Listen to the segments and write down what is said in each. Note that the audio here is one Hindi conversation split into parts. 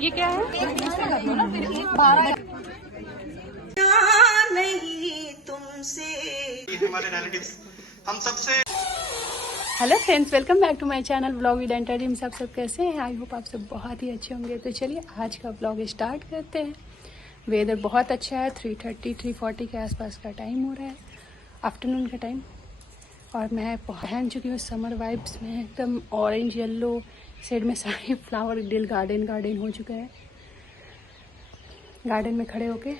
ये क्या है? नहीं तुमसे हमारे रिलेटिव्स हम सबसे। Hello friends, welcome back to my channel vlog with enter team. सब कैसे हैं? आई होप आप सब बहुत ही अच्छे होंगे। तो चलिए आज का व्लॉग स्टार्ट करते हैं। वेदर बहुत अच्छा है। 3:40 के आसपास का टाइम हो रहा है, आफ्टरनून का टाइम। और मैं पहन चुकी हूँ समर वाइब्स में, एकदम ऑरेंज येलो शेड में सारे फ्लावर। दिल गार्डन हो चुका है। गार्डन में खड़े होके,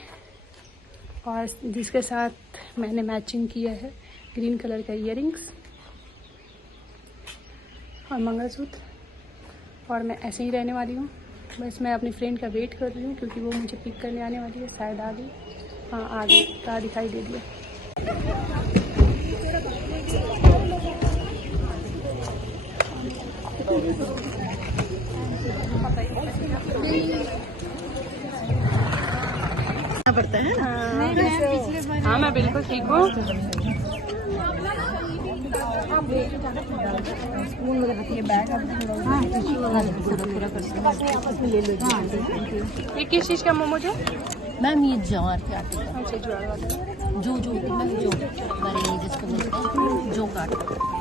और जिसके साथ मैंने मैचिंग किया है ग्रीन कलर का इयररिंग्स और मंगलसूत्र। और मैं ऐसे ही रहने वाली हूँ। बस मैं अपनी फ्रेंड का वेट कर रही हूँ क्योंकि वो मुझे पिक करने आने वाली है। शायद आ गई। हाँ, आ गई। कार दिखाई दे दिया। पड़ता है। हाँ, मैं बिल्कुल ठीक हूँ। ये किस चीज़ का मोमोज है मैम? ये ज्वार के आटे का। अच्छा, ज्वार वाला। जो मैम जो बरेली जिसको बोलते हैं, जो का आटा।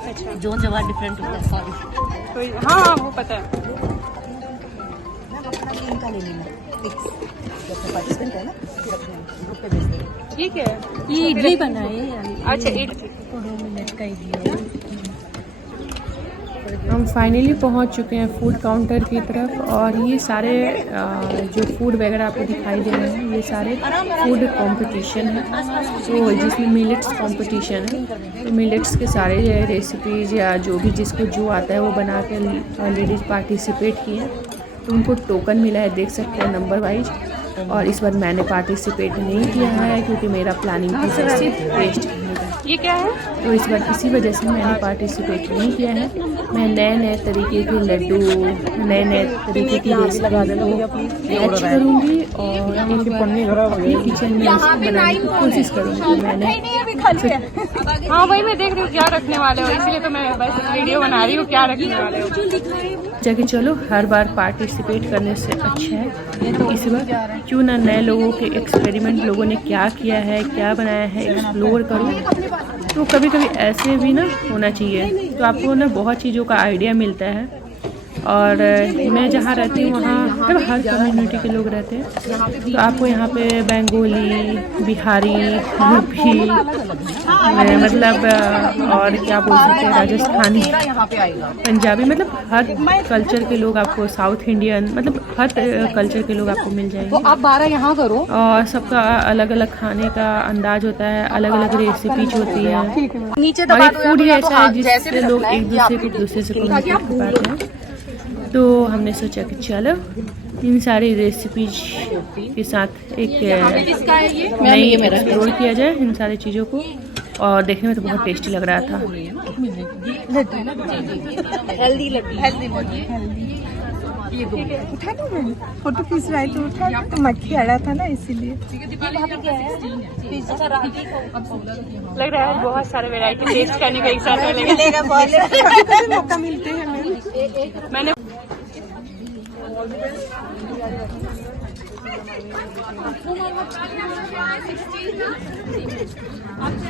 अच्छा, जो ज्वार डिफरेंट होता है। सॉरी। कोई हाँ वो पता है। इनका ले लेना फिक्स। जैसे पार्टिसिपेंट है ना, फिर अपने ग्रुप पे भेज देना। ये क्या है? ये इडली बनाए। अच्छा, इडली। थोड़ा मिनट का इडली है। हम फाइनली पहुंच चुके हैं फूड काउंटर की तरफ। और ये सारे जो फूड वगैरह आपको दिखाई दे रहे हैं, ये सारे फूड कंपटीशन है। तो जिसमें मिलेट्स कंपटीशन है, तो मिलेट्स के सारे रेसिपीज़ या जो भी जिसको जो आता है वो बना के लेडीज़ पार्टिसिपेट की हैं। तो उनको टोकन मिला है, देख सकते हैं नंबर वाइज। और इस बार मैंने पार्टिसिपेट नहीं किया है क्योंकि मेरा प्लानिंग था सिर्फ टेस्ट। ये क्या है? तो इस बार इसी वजह से मैंने पार्टिसिपेट नहीं किया है। मैं नए तरीके के लड्डू, नए तरीके की रेसिपी को टच करूँगी और अपने किचन में इसको बनाने की कोशिश करूँगी। मैंने हाँ वही मैं देख रही हूँ क्या रखने वाले हो, इसलिए तो मैं बस वीडियो बना रही हूँ क्या रखने वाले हो। जबकि चलो, हर बार पार्टिसिपेट करने से अच्छा है इस बार क्यों ना नए लोगों के एक्सपेरिमेंट, लोगों ने क्या किया है, क्या बनाया है, एक्सप्लोर करूँ। तो कभी कभी ऐसे भी ना होना चाहिए, तो आपको ना बहुत चीज़ों का आइडिया मिलता है। और मैं जहाँ रहती हूँ वहाँ मतलब हर कम्युनिटी के लोग रहते हैं। तो आपको यहाँ पे बंगाली, बिहारी, यूपी, मतलब और क्या बोल सकते हैं, राजस्थानी, पंजाबी, मतलब हर कल्चर के लोग आपको, साउथ इंडियन, मतलब हर कल्चर के लोग आपको मिल जाएंगे। आप 12 यहाँ करो। और सबका अलग अलग खाने का अंदाज होता है, अलग अलग रेसिपीज होती है। और एक फूड ही ऐसा है जिससे लोग एक दूसरे से कम्युनिकेट कर पाते हैं। तो हमने सोचा कि चलो इन सारी रेसिपीज के साथ एक नई एक्सप्लोर किया जाए इन सारी चीज़ों को। और देखने में तो बहुत टेस्टी लग रहा था। हेल्दी लड्डू। ये दो उठा दो मैंने फोटो खींच रहा है तो उठा, तो मक्खी अड़ा था ना इसीलिए। लग रहा है बहुत सारे वैरायटी टेस्ट करने का एक साथ मिलेगा। मौका मिलते हैं मैंने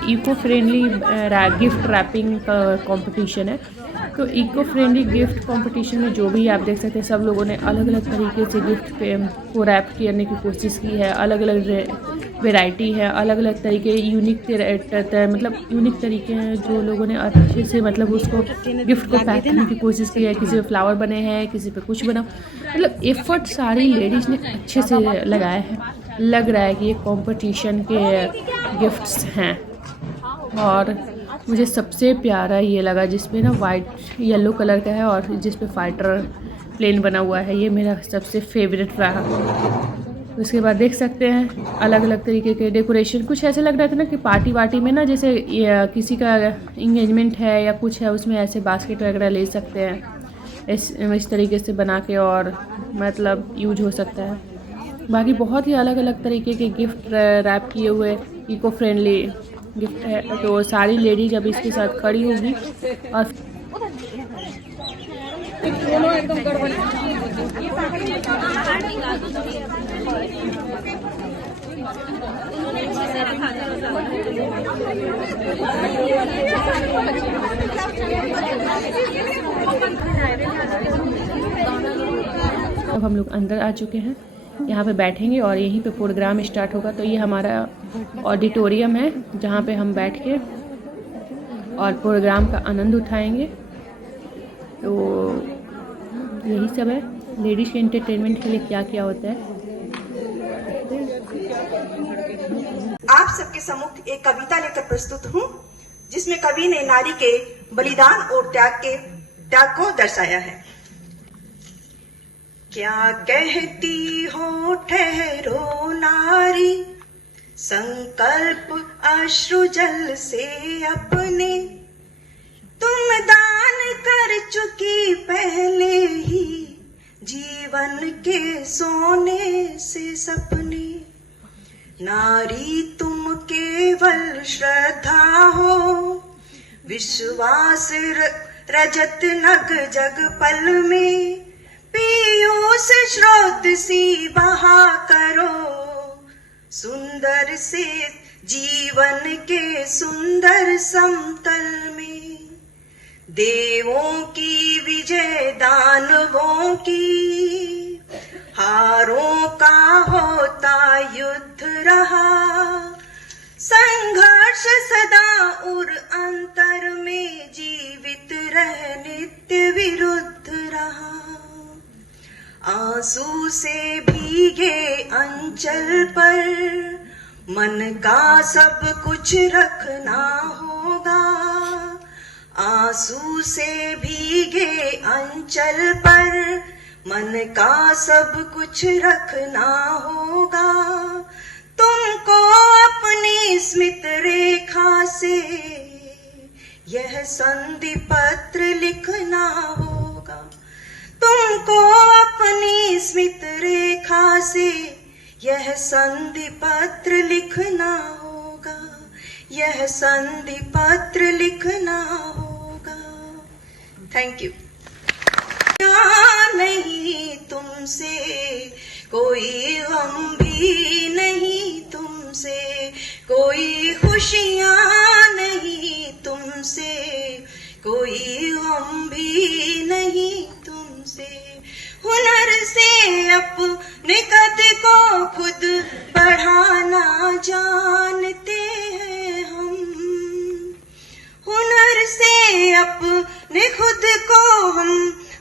इको फ्रेंडली गिफ्ट रैपिंग का कंपटीशन है। तो इको फ्रेंडली गिफ्ट कंपटीशन में जो भी आप देख सकते हैं, सब लोगों ने अलग अलग तरीके से गिफ्ट पे को रैप करने की कोशिश की है। अलग अलग वैरायटी है, अलग अलग तरीके, यूनिक मतलब यूनिक तरीके हैं जो लोगों ने अच्छे से मतलब उसको गिफ्ट को पैक करने की कोशिश की है। किसी पे फ्लावर बने हैं, किसी पे कुछ बना, मतलब एफर्ट सारी लेडीज़ ने अच्छे से लगाया है। लग रहा है कि ये कंपटीशन के गिफ्ट्स हैं। और मुझे सबसे प्यारा ये लगा जिसमें ना वाइट येलो कलर का है और जिस पे फाइटर प्लेन बना हुआ है। ये मेरा सबसे फेवरेट रहा। उसके बाद देख सकते हैं अलग अलग तरीके के डेकोरेशन। कुछ ऐसे लग रहा था ना कि पार्टी वार्टी में ना, जैसे किसी का इंगेजमेंट है या कुछ है, उसमें ऐसे बास्केट वगैरह ले सकते हैं इस तरीके से बना के, और मतलब यूज हो सकता है। बाकी बहुत ही अलग अलग तरीके के गिफ्ट रैप किए हुए इको फ्रेंडली गिफ्ट है। तो सारी लेडीज अब इसके साथ खड़ी होगी और अब हम लोग अंदर आ चुके हैं, यहाँ पे बैठेंगे और यहीं पे प्रोग्राम स्टार्ट होगा। तो ये हमारा ऑडिटोरियम है जहाँ पे हम बैठ के और प्रोग्राम का आनंद उठाएंगे। तो यही सब है, लेडीज़ के एंटरटेनमेंट के लिए क्या क्या होता है। आप सबके सम्मुख एक कविता लेकर प्रस्तुत हूँ, जिसमें कवि ने नारी के बलिदान और त्याग को दर्शाया है। क्या कहती हो ठहरो नारी, संकल्प अश्रु जल से अपने, तुम दान कर चुकी पहले ही जीवन के सोने से सपने। नारी तुम केवल श्रद्धा हो, विश्वास रजत नग जग पल में, पीयूष स्रोत सी बहा करो, सुंदर से जीवन के सुंदर समतल में। देवों की विजय दानवों की, हारों का होता युद्ध रहा, संघर्ष सदा उर अंतर में जीवित रह नित्य विरुद्ध रहा। आंसू से भीगे अंचल पर मन का सब कुछ रखना होगा, आंसू से भीगे अंचल पर मन का सब कुछ रखना होगा। तुमको अपनी स्मित रेखा से यह संधि पत्र लिखना होगा, तुमको अपनी स्मित रेखा से यह संधि पत्र लिखना होगा, यह संधि पत्र लिखना होगा। Thank you. नहीं तुमसे कोई गम भी नहीं, तुमसे कोई खुशियाँ नहीं, तुमसे कोई गम भी नहीं, तुमसे हुनर से अपने कद को खुद बढ़ाना जानते हैं हम, हुनर से अपने खुद को हम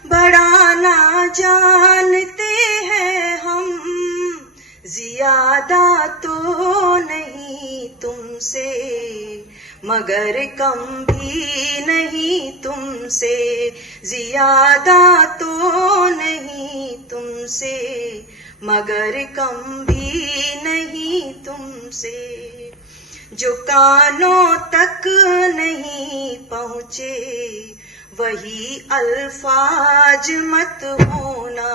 बढ़ाना जानते हैं हम। ज्यादा तो नहीं तुमसे मगर कम भी नहीं तुमसे, ज्यादा तो नहीं तुमसे मगर कम भी नहीं तुमसे। जो कानों तक नहीं पहुँचे वही अल्फाज मत होना,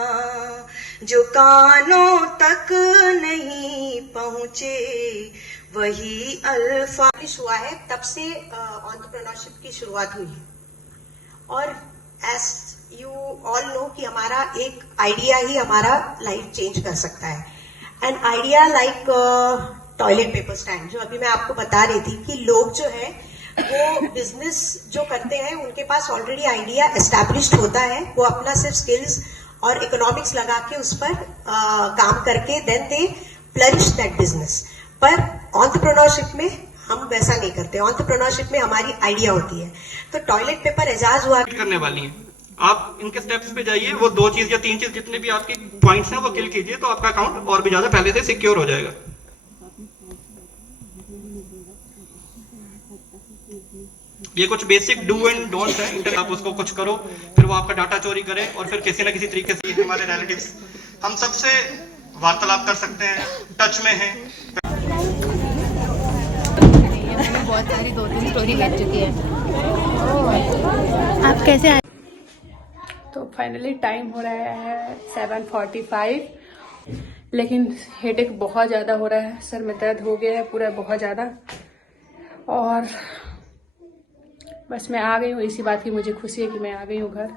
जो कानों तक नहीं पहुँचे वही अल्फाज हुआ है। तब से एंटरप्रेन्योरशिप की शुरुआत हुई है और एज यू ऑल नो कि हमारा एक आइडिया ही हमारा लाइफ चेंज कर सकता है। An idea like toilet paper stand, जो अभी मैं आपको बता रही थी कि लोग जो है वो बिजनेस जो करते हैं उनके पास ऑलरेडी आइडिया एस्टैब्लिश्ड होता है, वो अपना सिर्फ स्किल्स और इकोनॉमिक्स लगा के उस पर काम करके then they flourish that business. पर एंटरप्रेन्योरशिप में हम वैसा नहीं करते, एंटरप्रेन्योरशिप में हमारी आइडिया होती है। तो टॉयलेट पेपर एजाज हुआ करने वाली हैं, आप इनके स्टेप्स पे जाइए, वो 2 चीज या 3 चीज जितने भी आपके पॉइंट्स हैं वो किल कीजिए, तो आपका अकाउंट और भी ज्यादा पहले से सिक्योर हो जाएगा। ये कुछ बेसिक डू एंड डोंट है, आप उसको कुछ करो फिर वो आपका डाटा चोरी करे और फिर किसी ना किसी तरीके से हमारे रिलेटिव्स हम सबसे वार्तालाप कर सकते हैं, टच में हैं। बहुत सारी 2-3 स्टोरी कर चुकी है। आप कैसे आए? तो फाइनली टाइम हो रहा है 7:45, लेकिन हेडेक बहुत ज़्यादा हो रहा है, सर में दर्द हो गया है पूरा बहुत ज़्यादा। और बस मैं आ गई हूँ, इसी बात की मुझे खुशी है कि मैं आ गई हूँ घर।